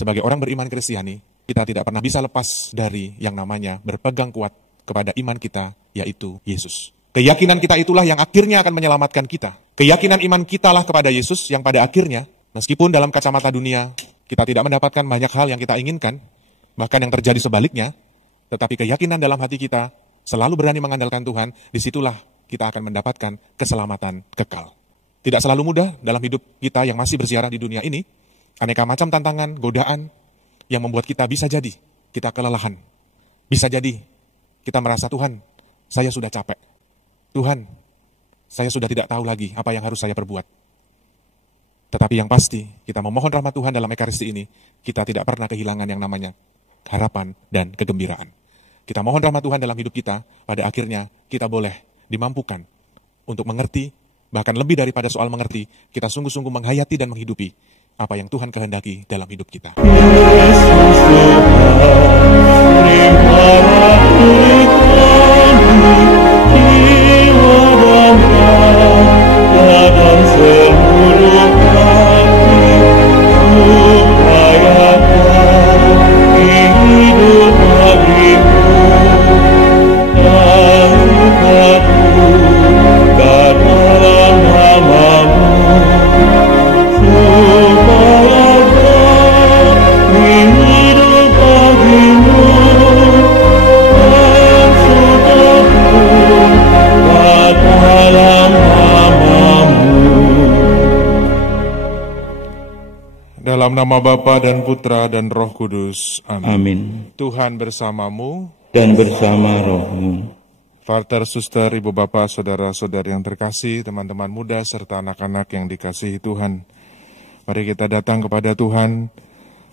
Sebagai orang beriman Kristiani, kita tidak pernah bisa lepas dari yang namanya berpegang kuat kepada iman kita, yaitu Yesus. Keyakinan kita itulah yang akhirnya akan menyelamatkan kita. Keyakinan iman kita lah kepada Yesus yang pada akhirnya, meskipun dalam kacamata dunia, kita tidak mendapatkan banyak hal yang kita inginkan, bahkan yang terjadi sebaliknya, tetapi keyakinan dalam hati kita selalu berani mengandalkan Tuhan, disitulah kita akan mendapatkan keselamatan kekal. Tidak selalu mudah dalam hidup kita yang masih bersiarah di dunia ini, aneka macam tantangan, godaan, yang membuat kita bisa jadi, kita kelelahan. Bisa jadi, kita merasa Tuhan, saya sudah capek. Tuhan, saya sudah tidak tahu lagi apa yang harus saya perbuat. Tetapi yang pasti, kita memohon rahmat Tuhan dalam Ekaristi ini, kita tidak pernah kehilangan yang namanya harapan dan kegembiraan. Kita mohon rahmat Tuhan dalam hidup kita, pada akhirnya kita boleh dimampukan untuk mengerti, bahkan lebih daripada soal mengerti, kita sungguh-sungguh menghayati dan menghidupi apa yang Tuhan kehendaki dalam hidup kita. Dalam nama Bapa dan Putra dan Roh Kudus. Amin. Amin. Tuhan bersamamu Dan bersama rohmu. Farter, suster, ibu bapak, saudara-saudari yang terkasih, teman-teman muda, serta anak-anak yang dikasihi Tuhan. Mari kita datang kepada Tuhan,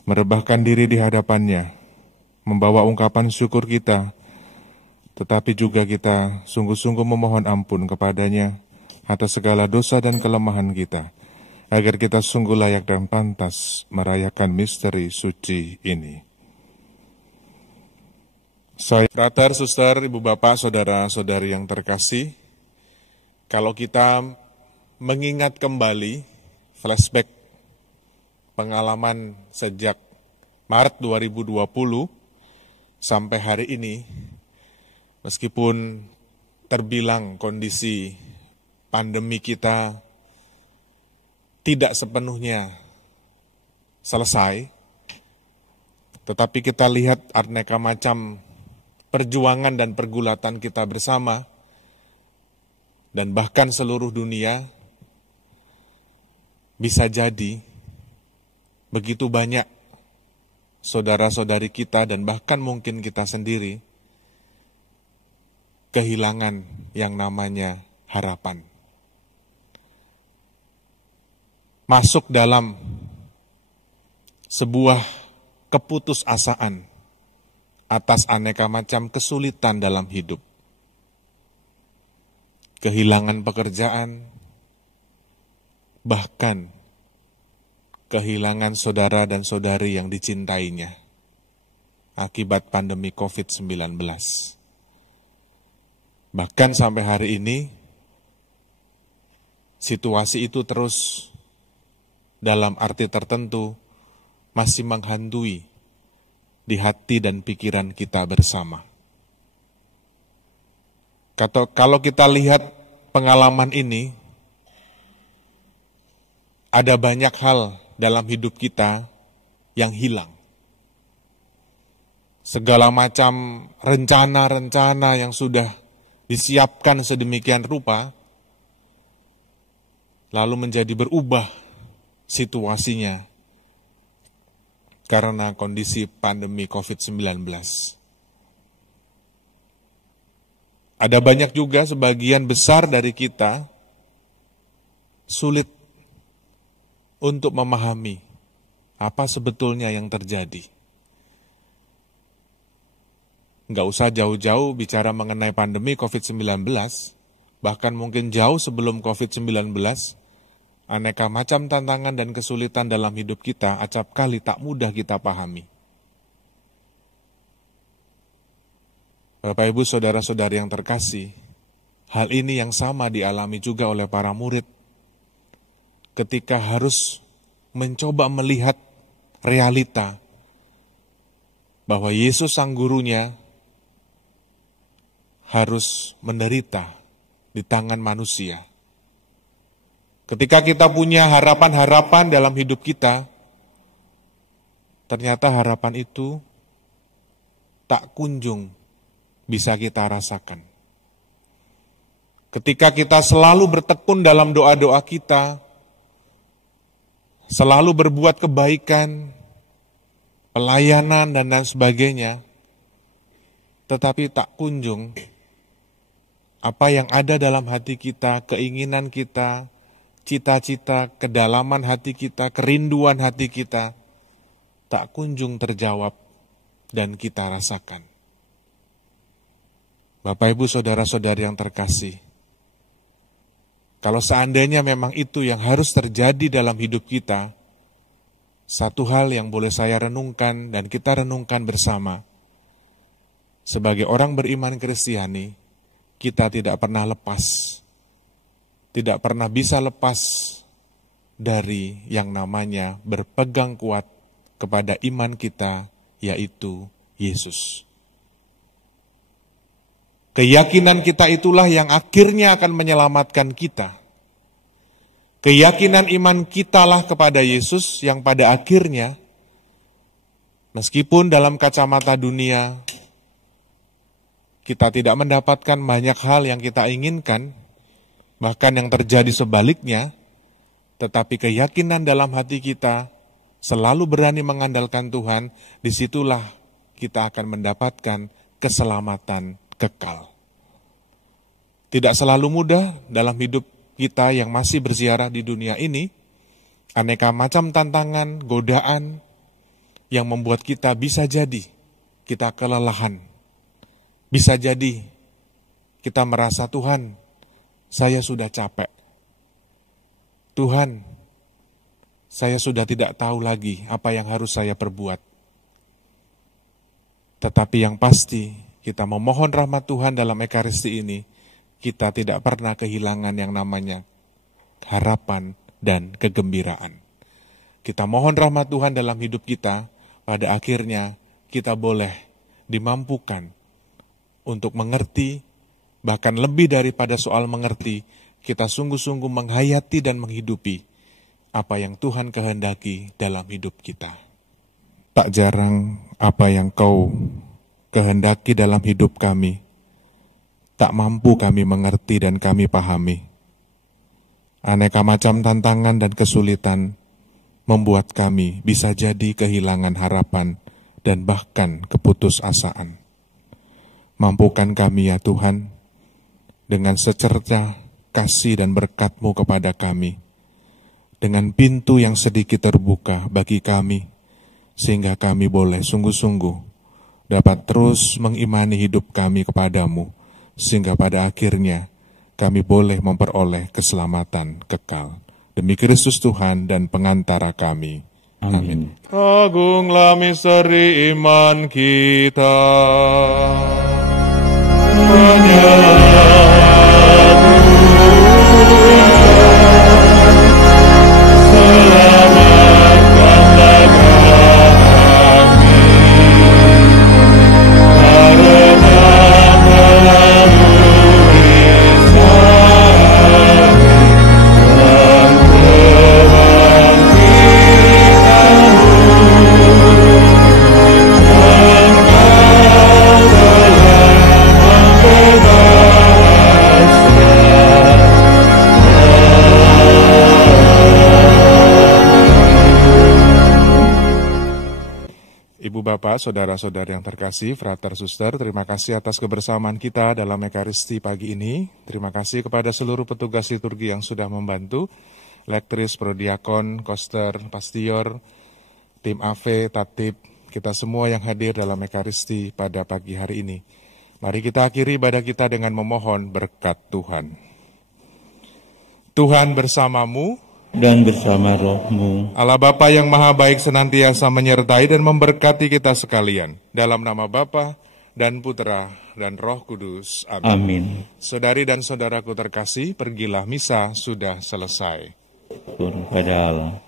merebahkan diri di hadapannya, membawa ungkapan syukur kita, tetapi juga kita sungguh-sungguh memohon ampun kepadanya atas segala dosa dan kelemahan kita, agar kita sungguh layak dan pantas merayakan misteri suci ini. Saya, frater, suster, ibu bapak, saudara-saudari yang terkasih, kalau kita mengingat kembali flashback pengalaman sejak Maret 2020 sampai hari ini, meskipun terbilang kondisi pandemi kita tidak sepenuhnya selesai, tetapi kita lihat aneka macam perjuangan dan pergulatan kita bersama, dan bahkan seluruh dunia, bisa jadi begitu banyak saudara-saudari kita dan bahkan mungkin kita sendiri kehilangan yang namanya harapan. Masuk dalam sebuah keputusasaan atas aneka macam kesulitan dalam hidup. Kehilangan pekerjaan, bahkan kehilangan saudara dan saudari yang dicintainya akibat pandemi COVID-19. Bahkan sampai hari ini, situasi itu terus dalam arti tertentu masih menghantui di hati dan pikiran kita bersama. Kalau kita lihat pengalaman ini, ada banyak hal dalam hidup kita yang hilang. Segala macam rencana-rencana yang sudah disiapkan sedemikian rupa, lalu menjadi berubah situasinya karena kondisi pandemi COVID-19. Ada banyak juga sebagian besar dari kita sulit untuk memahami apa sebetulnya yang terjadi. Nggak usah jauh-jauh bicara mengenai pandemi COVID-19, bahkan mungkin jauh sebelum COVID-19, aneka macam tantangan dan kesulitan dalam hidup kita acap kali tak mudah kita pahami. Bapak, Ibu, saudara-saudari yang terkasih, hal ini yang sama dialami juga oleh para murid ketika harus mencoba melihat realita bahwa Yesus sang gurunya harus menderita di tangan manusia. Ketika kita punya harapan-harapan dalam hidup kita, ternyata harapan itu tak kunjung bisa kita rasakan. Ketika kita selalu bertekun dalam doa-doa kita, selalu berbuat kebaikan, pelayanan dan lain sebagainya, tetapi tak kunjung apa yang ada dalam hati kita, keinginan kita, cita-cita, kedalaman hati kita, kerinduan hati kita, tak kunjung terjawab dan kita rasakan. Bapak, Ibu, saudara-saudari yang terkasih, kalau seandainya memang itu yang harus terjadi dalam hidup kita, satu hal yang boleh saya renungkan dan kita renungkan bersama, sebagai orang beriman Kristiani, kita tidak pernah lepas, tidak pernah bisa lepas dari yang namanya berpegang kuat kepada iman kita, yaitu Yesus. Keyakinan kita itulah yang akhirnya akan menyelamatkan kita. Keyakinan iman kitalah kepada Yesus yang pada akhirnya, meskipun dalam kacamata dunia, kita tidak mendapatkan banyak hal yang kita inginkan, bahkan yang terjadi sebaliknya, tetapi keyakinan dalam hati kita selalu berani mengandalkan Tuhan, disitulah kita akan mendapatkan keselamatan kekal. Tidak selalu mudah dalam hidup kita yang masih berziarah di dunia ini, aneka macam tantangan, godaan, yang membuat kita bisa jadi kita kelelahan. Bisa jadi kita merasa, Tuhan, saya sudah capek. Tuhan, saya sudah tidak tahu lagi apa yang harus saya perbuat. Tetapi yang pasti, kita memohon rahmat Tuhan dalam Ekaristi ini, kita tidak pernah kehilangan yang namanya harapan dan kegembiraan. Kita mohon rahmat Tuhan dalam hidup kita, pada akhirnya kita boleh dimampukan untuk mengerti, bahkan lebih daripada soal mengerti, kita sungguh-sungguh menghayati dan menghidupi apa yang Tuhan kehendaki dalam hidup kita. Tak jarang apa yang Kau kehendaki dalam hidup kami, tak mampu kami mengerti dan kami pahami. Aneka macam tantangan dan kesulitan membuat kami bisa jadi kehilangan harapan dan bahkan keputusasaan. Mampukan kami ya Tuhan, dengan secercah kasih dan berkat-Mu kepada kami, dengan pintu yang sedikit terbuka bagi kami, sehingga kami boleh sungguh-sungguh dapat terus mengimani hidup kami kepadamu, sehingga pada akhirnya kami boleh memperoleh keselamatan kekal. Demi Kristus Tuhan dan pengantara kami. Amin. Agunglah misteri iman kita. Bapak, saudara-saudari yang terkasih, frater suster, terima kasih atas kebersamaan kita dalam Ekaristi pagi ini. Terima kasih kepada seluruh petugas liturgi yang sudah membantu, lektris, prodiakon, koster, pastior, tim AV, tatib, kita semua yang hadir dalam Ekaristi pada pagi hari ini. Mari kita akhiri ibadah kita dengan memohon berkat Tuhan. Tuhan bersamamu, dan bersama rohmu. Allah Bapa yang Maha Baik senantiasa menyertai dan memberkati kita sekalian. Dalam nama Bapa dan Putra dan Roh Kudus. Amin. Amin. Saudari dan saudaraku terkasih, pergilah misa sudah selesai. Syukur pada Allah.